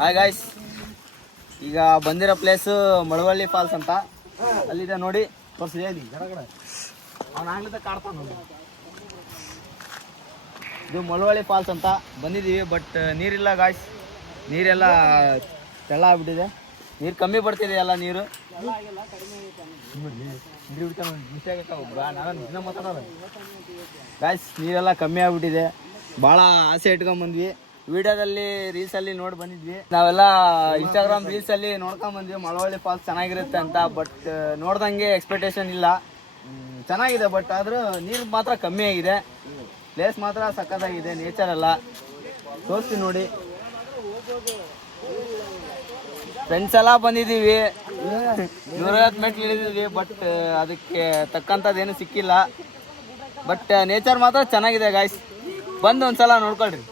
Hi guys, ಈಗ ಬಂದಿರೋ place Malavalli falls ಅಂತ. ಅಲ್ಲಿದೆ ನೋಡಿ, ತೋರಿಸಿ ಹೇಳಿ ಅವ್ನು ಆಗ್ಲಿದ್ದ ಕಾಡ್ತಾನ. ಇದು ಮಳವಳ್ಳಿ ಫಾಲ್ಸ್ ಅಂತ ಬಂದಿದ್ದೀವಿ. ಬಟ್ ನೀರಿಲ್ಲ ಗಾಯ್ಸ್, ನೀರೆಲ್ಲ ತೆಳ್ಳ ಆಗ್ಬಿಟ್ಟಿದೆ. ನೀರು ಕಮ್ಮಿ ಬರ್ತಿದೆ ಎಲ್ಲ ನೀರು. ಗಾಯ್ಸ್ ನೀರೆಲ್ಲ ಕಮ್ಮಿ ಆಗ್ಬಿಟ್ಟಿದೆ. ಭಾಳ ಆಸೆ ಇಟ್ಕೊಂಡ್ಬಂದ್ವಿ. ವಿಡಿಯೋದಲ್ಲಿ ರೀಲ್ಸಲ್ಲಿ ನೋಡಿ ಬಂದಿದ್ವಿ. ನಾವೆಲ್ಲ ಇನ್ಸ್ಟಾಗ್ರಾಮ್ ರೀಲ್ಸಲ್ಲಿ ನೋಡ್ಕೊಂಡ್ಬಂದ್ವಿ ಮಳವಳ್ಳಿ ಫಾಲ್ಸ್ ಚೆನ್ನಾಗಿರುತ್ತೆ ಅಂತ. ಬಟ್ ನೋಡ್ದಂಗೆ ಎಕ್ಸ್ಪೆಕ್ಟೇಷನ್ ಇಲ್ಲ. ಚೆನ್ನಾಗಿದೆ, ಬಟ್ ಆದರೂ ನೀರು ಮಾತ್ರ ಕಮ್ಮಿ ಆಗಿದೆ. ಪ್ಲೇಸ್ ಮಾತ್ರ ಸಖತ್ತಾಗಿದೆ, ನೇಚರ್ ಎಲ್ಲ ತೋರಿಸ್ತೀವಿ ನೋಡಿ. ಫ್ರೆಂಡ್ಸ್ ಎಲ್ಲ ಬಂದಿದ್ದೀವಿ, 150 ಮೆಟ್ಲು ಇಳಿದಿದ್ವಿ. ಬಟ್ ಅದಕ್ಕೆ ತಕ್ಕಂಥದ್ದೇನು ಸಿಕ್ಕಿಲ್ಲ. ಬಟ್ ನೇಚರ್ ಮಾತ್ರ ಚೆನ್ನಾಗಿದೆ ಗಾಯ್ಸ್, ಬಂದು ಒಂದ್ಸಲ ನೋಡ್ಕೊಳ್ರಿ.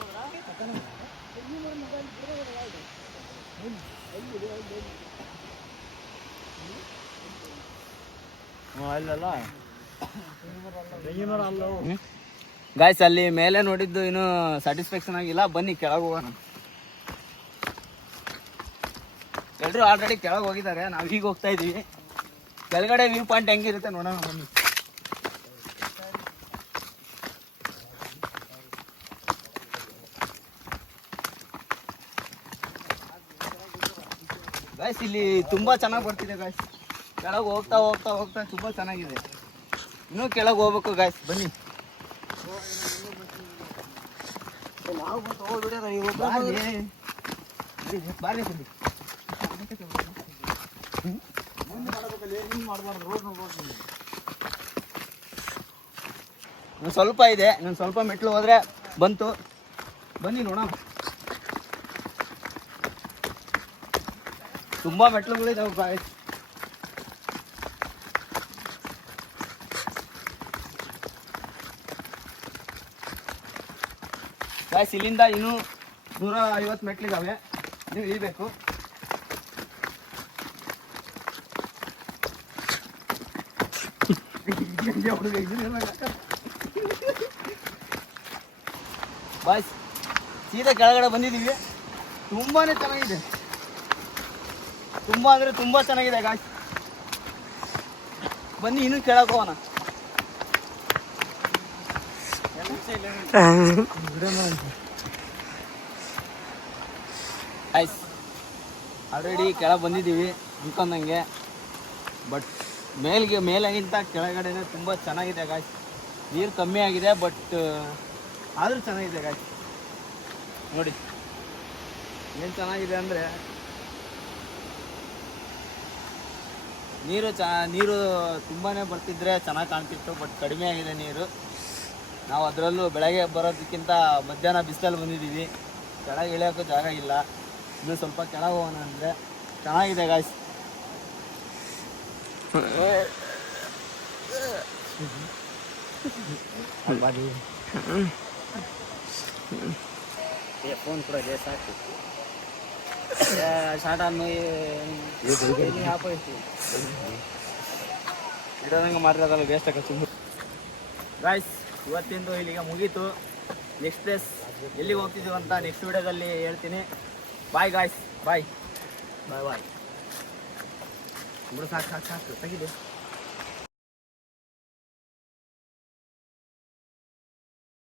ಗಾಯ್ಸ್ ಅಲ್ಲಿ ಮೇಲೆ ನೋಡಿದ್ದು ಇನ್ನೂ ಸ್ಯಾಟಿಸ್ಫ್ಯಾಕ್ಷನ್ ಆಗಿಲ್ಲ. ಬನ್ನಿ ಕೆಳಗೆ ಹೋಗೋಣ. ಎಲ್ಲರೂ ಆಲ್ರೆಡಿ ಕೆಳಗೆ ಹೋಗಿದ್ದಾರೆ, ನಾವು ಈಗ ಹೋಗ್ತಾ ಇದೀವಿ. ಕೆಳಗಡೆ ವ್ಯೂ ಪಾಯಿಂಟ್ ಹೆಂಗಿರುತ್ತೆ ನೋಡೋಣ ಬನ್ನಿ. ಗಾಯ್ಸ್ ಇಲ್ಲಿ ತುಂಬಾ ಚೆನ್ನಾಗಿ ಬರ್ತಿದೆ ಗಾಯ್ಸ್. ಕೆಳಗೆ ಹೋಗ್ತಾ ಹೋಗ್ತಾ ಹೋಗ್ತಾ ತುಂಬಾ ಚೆನ್ನಾಗಿದೆ. ಇನ್ನೂ ಕೆಳಗೆ ಹೋಗ್ಬೇಕು ಗಾಯ್ಸ್, ಬನ್ನಿ. ಸ್ವಲ್ಪ ಇದೆ, ಇನ್ನೊಂದು ಸ್ವಲ್ಪ ಮೆಟ್ಲು ಹೋದ್ರೆ ಬಂತು. ಬನ್ನಿ ನೋಡೋಣ. ತುಂಬಾ ಮೆಟ್ಲುಗಳಿದಾವೆ ಗಾಯ್ಸ್. ಗಾಯ್ಸ್ ಇಲ್ಲಿಂದ ಇನ್ನೂ 150 ಮೆಟ್ಲಿದ್ದಾವೆ, ನೀವು ಇಳಿಬೇಕು. ಬಾಯ್ಸ್ ಸೀದಾ ಕೆಳಗಡೆ ಬಂದಿದ್ದೀವಿ. ತುಂಬಾನೇ ಚೆನ್ನಾಗಿದೆ, ತುಂಬಾ ಅಂದ್ರೆ ತುಂಬಾ ಚೆನ್ನಾಗಿದೆ ಗಾಯ್ಸ್. ಬನ್ನಿ ಇನ್ನೂ ಕೆಳಗೆ ಹೋಗೋಣ. ಗಾಯ್ಸ್ ಆಲ್ರೆಡಿ ಕೆಳಗೆ ಬಂದಿದ್ದೀವಿ ಅನ್ಕೊಂಡಂಗೆ. ಬಟ್ ಮೇಲೆಗಿಂತ ಕೆಳಗಡೆನೆ ತುಂಬ ಚೆನ್ನಾಗಿದೆ ಗಾಯ್ಸ್. ನೀರು ಕಮ್ಮಿ ಆಗಿದೆ, ಬಟ್ ಆದರೂ ಚೆನ್ನಾಗಿದೆ ಗಾಯ್ಸ್. ನೋಡಿ ಏನು ಚೆನ್ನಾಗಿದೆ ಅಂದರೆ ನೀರು ತುಂಬಾ ಬರ್ತಿದ್ರೆ ಚೆನ್ನಾಗಿ ಕಾಣ್ತಿತ್ತು. ಬಟ್ ಕಡಿಮೆ ಆಗಿದೆ ನೀರು. ನಾವು ಅದರಲ್ಲೂ ಬೆಳಗ್ಗೆ ಬರೋದಕ್ಕಿಂತ ಮಧ್ಯಾಹ್ನ ಬಿಸಿಲಲ್ಲಿ ಬಂದಿದ್ದೀವಿ. ಕೆಳಗೆ ಇಳಿಯೋಕ್ಕೂ ಜಾಗ ಇಲ್ಲ. ಇನ್ನೂ ಸ್ವಲ್ಪ ಕೆಳಗೆ ಹೋಗೋಣ ಅಂದರೆ ಚೆನ್ನಾಗಿದೆ ಗಾಯ್ಸ್. ಫೋನ್ ಕೂಡ ಸಾಕು ಶಾರ್ಟ್ ಇಡೋದಂಗೆ ಮಾತಾಡೋದಲ್ಲ ವೇಸ್ಟ್ ಆಗ ಸುಮ್ಮನೆ. ಗಾಯ್ಸ್ ಇವತ್ತಿಂದು ಇಲ್ಲಿಗೆ ಮುಗೀತು. ನೆಕ್ಸ್ಟ್ ಪ್ಲೇಸ್ ಎಲ್ಲಿಗೆ ಹೋಗ್ತಿದ್ದೀವಿ ಅಂತ ನೆಕ್ಸ್ಟ್ ವಿಡಿಯೋದಲ್ಲಿ ಹೇಳ್ತೀನಿ. ಬಾಯ್ ಗಾಯ್ಸ್, ಬಾಯ್ ಬಾಯ್ ಬಾಯ್. ಸಾಕು ಸಾಕು ಸಾಕು ತೆಗಿದೆ.